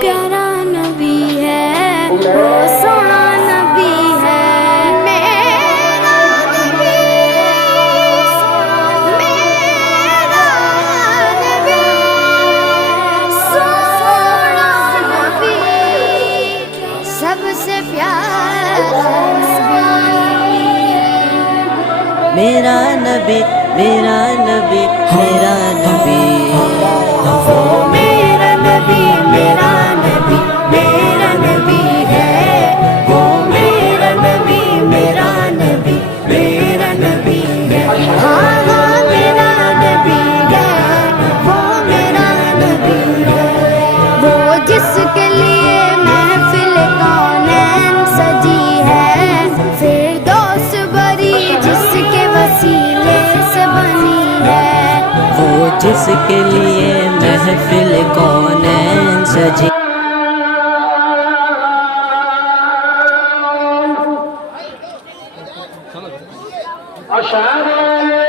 प्यारा नबी है, वो सोना नबी है, मेरा नबी, मेरा नबी, सोना नबी, सबसे प्यारा नबी। मेरा नबी, मेरा नबी, मेरा नबी, वो मेरा नबी, मेरा नबी, मेरा नबी है, वो मेरा नबी, मेरा नबी, मेरा नबी है, हाँ हाँ मेरा नबी है, वो मेरा नबी है, वो जिसके लिए महफिल कौनैन सजी है, फिरदौस बरी जिसके वसीले से बनी है, वो जिसके लिए महफिल कौनैन सजी। أشهد